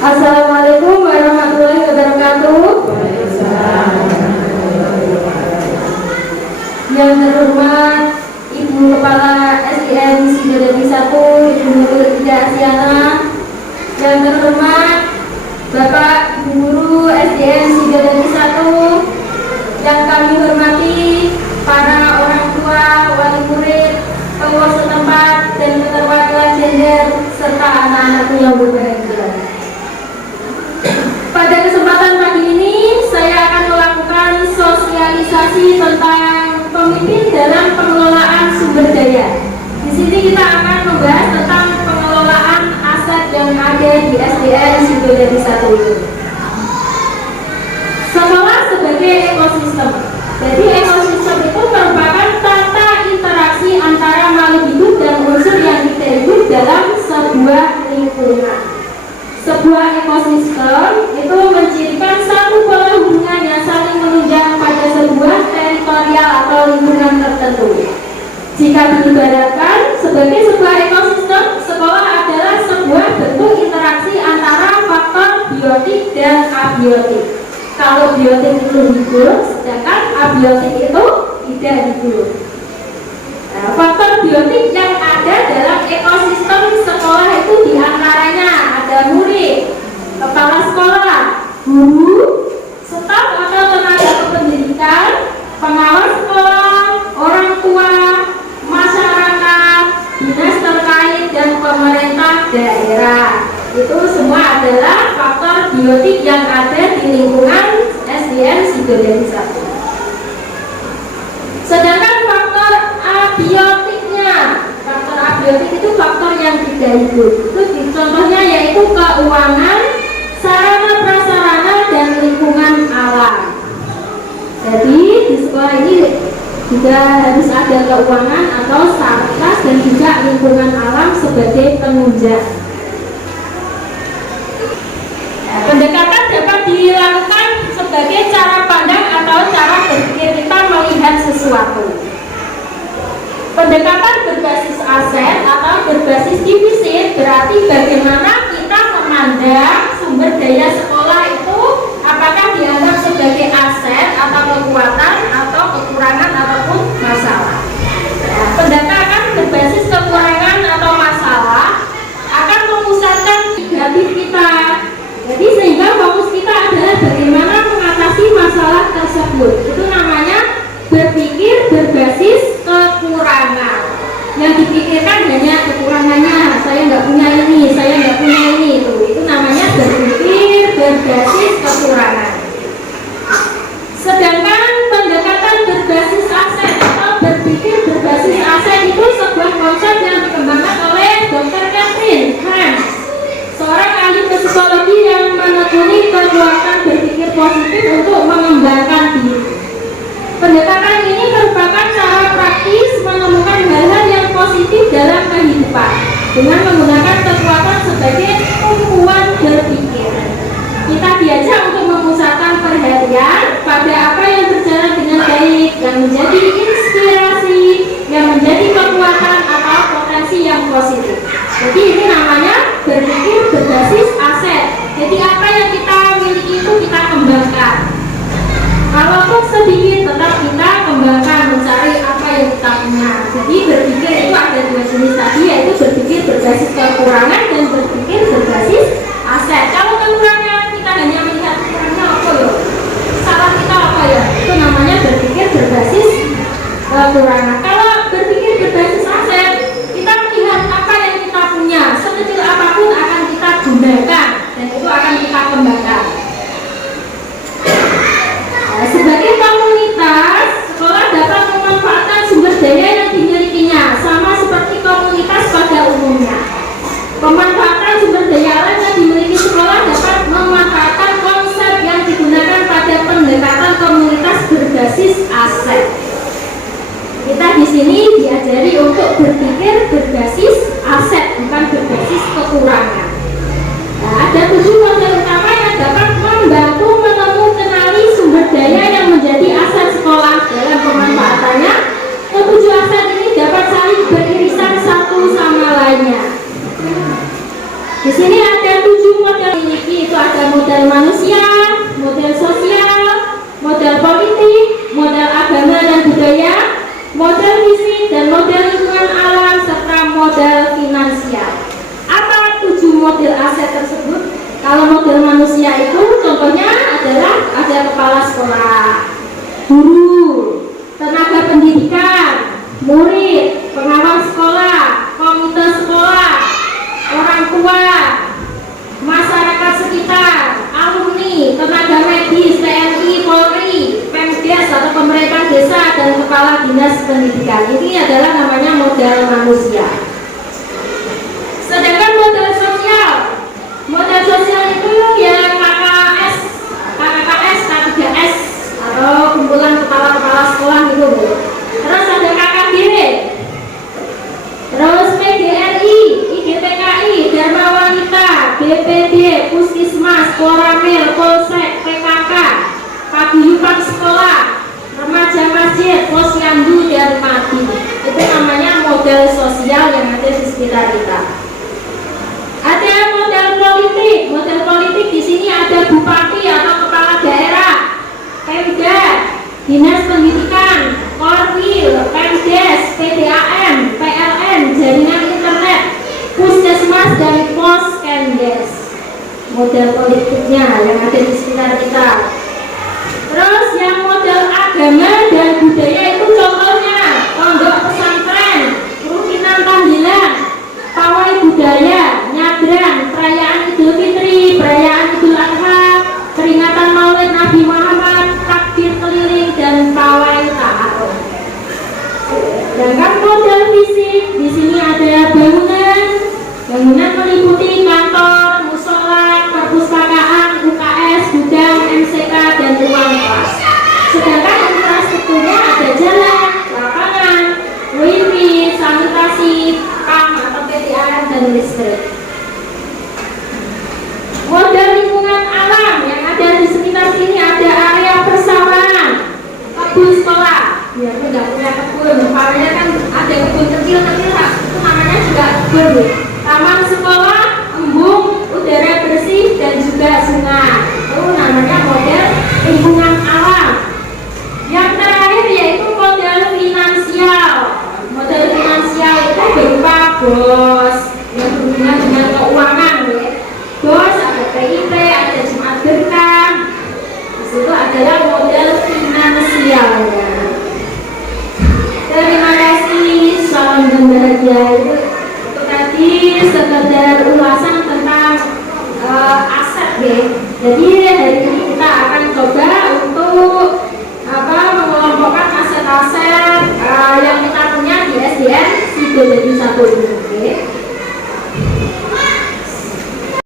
Assalamualaikum warahmatullahi wabarakatuh. Yang terhormat Ibu Kepala SDN Sidodadi 1, Ibu Nurul Ida Asyana. Yang terhormat Bapak Ibu Guru SDN Sidodadi 1. Yang kami hormati para orang tua, wali murid, pengurus setempat, dan keterwakilan gender serta anak-anakku yang berbahagia. Pada kesempatan pagi ini saya akan melakukan sosialisasi tentang pemimpin dalam pengelolaan sumber daya. Di sini kita akan membahas tentang pengelolaan aset yang ada di SDN Sidodadi 1 itu. Sekolah sebagai ekosistem. Jadi ekosistem itu merupakan tata interaksi antara makhluk hidup dan unsur yang tidak hidup dalam sebuah lingkungan. Sebuah ekosistem itu mencirikan satu pola hubungan yang saling menunjang pada sebuah teritorial atau lingkungan tertentu. Jika diibaratkan sebagai sebuah ekosistem, sekolah adalah sebuah bentuk interaksi antara faktor biotik dan abiotik. Kalau biotik itu hidup, sedangkan abiotik itu tidak hidup. Nah, faktor biotik yang ada dalam ekosistem sekolah itu diantaranya ada murid, kepala sekolah, guru, staf atau tenaga kependidikan, pengawas sekolah, orang tua, masyarakat, dinas terkait, dan pemerintah daerah. Itu semua adalah faktor biotik yang ada di lingkungan SDN Sidodadi 1. Sedangkan faktor abiotiknya, faktor abiotik itu faktor yang tidak hidup. Itu contohnya yaitu keuangan, sarana prasarana, dan lingkungan alam. Jadi di sekolah ini juga harus ada keuangan atau sarana dan juga lingkungan alam sebagai penunjang. Pendekatan dapat dilakukan sebagai cara pandang atau cara berpikir kita melihat sesuatu. Pendekatan berbasis aset atau berbasis defisit berarti bagaimana kita memandang sumber daya sekolah itu apakah dianggap sebagai aset atau kekuatan atau kekurangan ataupun masalah. Pendekatan berbasis kekurangan atau masalah akan memusatkan negatif kita. Jadi sehingga fokus kita adalah bagaimana mengatasi masalah tersebut. Itu namanya berpikir berbasis kekurangan. Yang dipikirkan hanya kekurangannya, saya nggak punya ini, saya nggak punya ini. Itu namanya berpikir berbasis kekurangan. Sedangkan pendekatan berbasis aset atau berpikir berbasis aset itu sebuah konsep yang dikembangkan oleh Dr. Catherine Hans, seorang ahli psikologi yang menekuni kekuatan berpikir positif untuk mengembangkan diri. Pendekatan ini merupakan cara praktis menemukan hal-hal yang positif dalam kehidupan dengan menggunakan kekuatan sebagai tumpuan berpikir. Kita diajak untuk memusatkan perhatian pada apa yang berjalan dengan baik, yang menjadi inspirasi, yang menjadi kekuatan atau potensi yang positif. Jadi ini namanya berpikir berbasis aset. Jadi apa yang kita miliki itu kita kembangkan. Kalaupun sedikit tetap kita kembangkan, mencari apa yang kita punya. Jadi berpikir itu ada dua jenis tadi, yaitu berpikir berbasis kekurangan dan berpikir berbasis aset. Kalau kekurangan kita hanya melihat kekurangannya apa ya, salah kita apa ya, itu namanya berpikir berbasis kekurangan. Kalau berpikir berbasis aset, kita melihat apa yang kita punya, sekecil apapun akan kita gunakan dan itu akan kita kembangkan. Sebagai komunitas, sekolah dapat memanfaatkan sumber daya yang dimilikinya, sama seperti komunitas pada umumnya. Pemanfaatan sumber daya alam yang dimiliki sekolah dapat memanfaatkan konsep yang digunakan pada pendekatan komunitas berbasis aset. Kita di sini diajari untuk berpikir berbasis aset, bukan berbasis kekurangan. Nah, ada 7 model utama yang dapat membantu mengenali sumber daya yang menjadi aset sekolah dalam pemanfaatannya. Ketujuh aset ini dapat saling beririsan satu sama lainnya. Di sini ada 7 model memiliki itu ada model manusia, model sosial, model politik, model agama dan budaya, model fisik dan model lingkungan alam serta model finansial. Apa 7 model aset tersebut? Kalau model manusia itu contohnya adalah ada kepala sekolah, guru, tenaga pendidikan, murid, pengawal sekolah, komite sekolah, orang tua, masyarakat sekitar, alumni, tenaga medis, TNI, Polri, Pemdes atau pemerintah desa dan kepala dinas pendidikan. Ini adalah namanya model manusia. Sedangkan model sosial itu ya KKS, K3S atau kumpulan kepala-kepala sekolah gitu. Terus ada KKD, terus PGRI, IGTKI, Dharma Wanita, BPD, Puskesmas, Koramil, Polsek, PKK, Paguyuban sekolah, remaja masjid, posyandu dan mati. Itu namanya model sosial yang ada di sekitar kita. Ada model politik di sini ada bupati atau kepala daerah, Pemda, dinas pendidikan, Korwil, Pemdes, PDAM, PLN, jaringan internet, puskesmas dan poskendes. Model politiknya yang ada di sekitar kita. Terus yang model agama dan budaya itu contohnya pondok pesantren, rukinan tahlilan, pawai budaya, nyadran, perayaan Idul Fitri, perayaan Idul Adha, peringatan Maulid Nabi Muhammad, takbir keliling dan pawai ta'aruf. Sedangkan model fisik di sini ada bangunan meliputi kantor, musola, perpustakaan, UKS, gudang, MCK dan ruang kelas. Sedangkan infrastrukturnya ada jalan, lapangan, wifi, sanitasi, PAM atau PDAM dan listrik. Model lingkungan alam yang ada di sekitar sini ada area persawahan, kebun sekolah. Ya, aku nggak punya kebun, umpamanya kan ada kebun kecil-kecil, itu namanya juga kebun. Taman sekolah, embung, udara bersih dan juga sungai. Itu namanya model lingkungan alam. Yang terakhir yaitu model finansial. Model finansial itu berupa bos yang berhubungan dengan keuangan, ya. Bos, ada PIP, ada Jumat Berkah. Di situ adalah model finansialnya. Terima kasih, salam dan bahagia. Itu tadi sekedar ulasan tentang aset, ya. Jadi hari ini kita akan coba untuk mengelompokkan aset-aset yang kita punya di SDN Sidoarjo 1 ini.